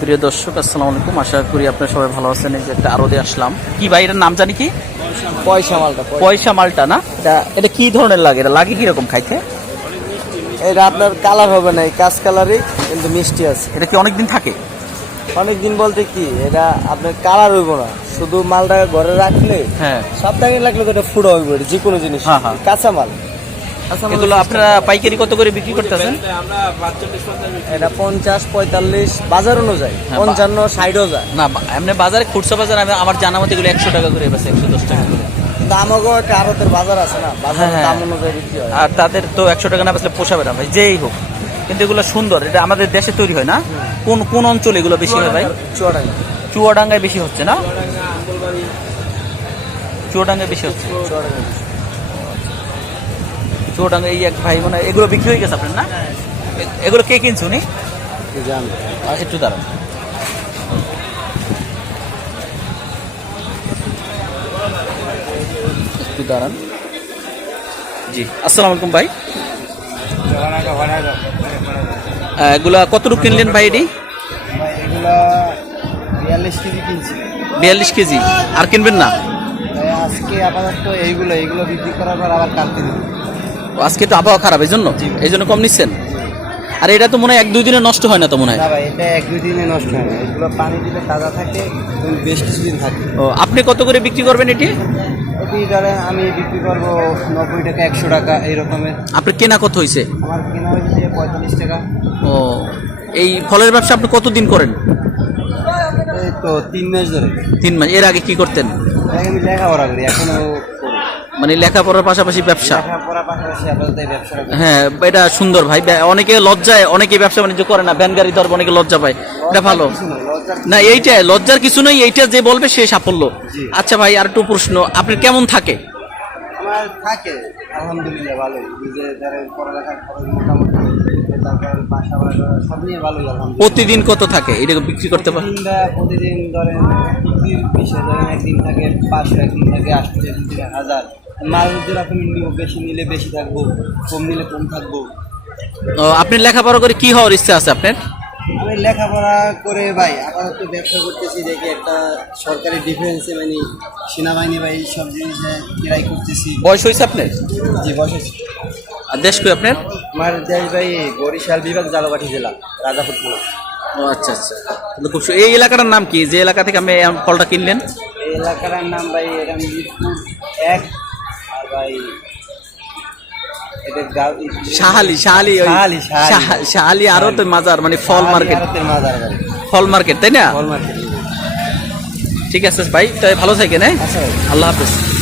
প্রিয় দর্শক আসসালামু আলাইকুম। আশা করি আপনারা সবাই ভালো আছেন। এই যে একটা আরদে আসলাম। কি ভাই এটার নাম জানি কি? পয়সা মালটা পয়সা। মালটা না? এটা এটা কি ধরনের লাগে? এটা লাগে কি রকম খাইতে? এটা আপনার কালার হবে না কাঁচ কালারই কিন্তু মিষ্টি আছে। এটা কি অনেকদিন থাকে? অনেক দিন বলতে কি এটা আপনার কালার হইব না। শুধু মালটা ঘরে রাখলে হ্যাঁ। সপ্তাহে রাখলে তো এটা ফুড হইব যে কোনো জিনিস। হ্যাঁ, হ্যাঁ। কাঁচা মাল। এগুলো আপনারা পাইকারি কত করে বিক্রি করতেছেন? এটা পঞ্চাশ পঁয়তাল্লিশ বাজার অনুযায়ী। হ্যাঁ, পঞ্চান্ন ষাটও যায়। না বা- এমনি বাজারে খুচরা বাজার আমি আমার জানা মতে এগুলো একশো টাকা করে বেছে একশো দশ টাকা করে। দামও একটা আরতের বাজার আছে না বাজার হ্যাঁ, হ্যাঁ। দাম অনুযায়ী বিক্রি হয়। আর তাদের তো একশো টাকা না বেচলে পোষাবে না ভাই যেই হোক। কিন্তু এগুলো সুন্দর এটা আমাদের দেশে তৈরি হয় না? কোন কোন অঞ্চলে এগুলো বেশি হয় ভাই? চুয়াডাঙ্গা চুয়াডাঙ্গায় বেশি হচ্ছে না? চুয়াডাঙ্গায় বেশি হচ্ছে। চুয়াডাঙ্গা এই এক ভাই মানে এগুলো বিক্রি হয়ে গেছে আপনার, না? এগুলো কে কিনছে উনি? একটু দাঁড়ান। একটু দাঁড়ান। জি, আসসালামু আলাইকুম ভাই। এগুলা কতটুকু কিনলেন ভাই এটি? এগুলা বিয়াল্লিশ কেজি। কিনছি বিয়াল্লিশ কেজি আর কিনবেন না? আজকে আপাতত এইগুলো এইগুলো বিক্রি করার পর আবার কালকে আজকে তো আবহাওয়া খারাপ এই জন্য এই জন্য কম নিচ্ছেন? আর এটা তো মনে হয় এক দুই দিনে নষ্ট হয় না তো মনে হয়? ভাই এটা এক দুই দিনে নষ্ট হয় না। এগুলো পানি দিলে তাজা থাকে বেশ কিছুদিন থাকে। ও আপনি কত করে বিক্রি করবেন এটি? এটি ধরেন আমি বিক্রি করব নব্বই টাকা একশো টাকা এই রকমের। আপনার কেনা কত হয়েছে আমার কেনা হয়েছে পঁয়তাল্লিশ টাকা। ও এই ফলের ব্যবসা আপনি কতদিন করেন? এই তো তিন মাস ধরে। তিন মাস। এর আগে কি করতেন? তাই আমি লেখাপড়া করি এখনও করি মানে লেখাপড়ার পাশাপাশি ব্যবসা। হ্যাঁ এটা সুন্দর ভাই। অনেকে লজ্জায় অনেকে ব্যবসা বাণিজ্য করে না ভ্যান গাড়ি ধরবে অনেকে লজ্জা পায়। এটা ভালো। না এইটাই লজ্জার কিছু নেই এইটা যে বলবে সে সাফল্য। আচ্ছা ভাই আর একটু প্রশ্ন আপনার কেমন থাকে? আমার আলহামদুলিল্লাহ ভালোই। নিজে পড়ালেখার খরচ মোটামুটি প্রতিদিন কত থাকে? এটা বিক্রি করতে পারে প্রতিদিন ধরেন একদিন থাকে পাঁচশো একদিন থাকে আটশো একদিন থেকে হাজার। মাল যেরকম নিব বেশি নিলে বেশি থাকব কম নিলে কম থাকব। ও, আপনি লেখাপড়া করে কি হওয়ার ইচ্ছা আছে আপনার? আমি লেখাপড়া করে ভাই আপাতত ব্যবসা করতেছি দেখি একটা সরকারি ডিফেন্সে মানে সেনাবাহিনী বা এই সব জিনিসে ট্রাই করতেছি। বয়স হয়েছে আপনার? জি বয়স হয়েছে। আর দেশ কই আপনার? আমার দেশ ভাই বরিশাল বিভাগ জালবাটি জেলা রাজাপুর ও আচ্ছা আচ্ছা। তাহলে খুব এই এলাকাটার নাম কি? যে এলাকা থেকে আপনি ফলটা কিনলেন? এই এলাকার নাম ভাই এরকম মিরপুর এক। শাহালি শাহালি শাহালি, শাহালি। শাহা- শাহালি আরও তো মাজার মানে ফল মার্কেট। ফল মার্কেট তাই না? ফল মার্কেট। ঠিক আছে ভাই তাই ভালো থাকেন হ্যাঁ? আচ্ছা আল্লাহ হাফেজ।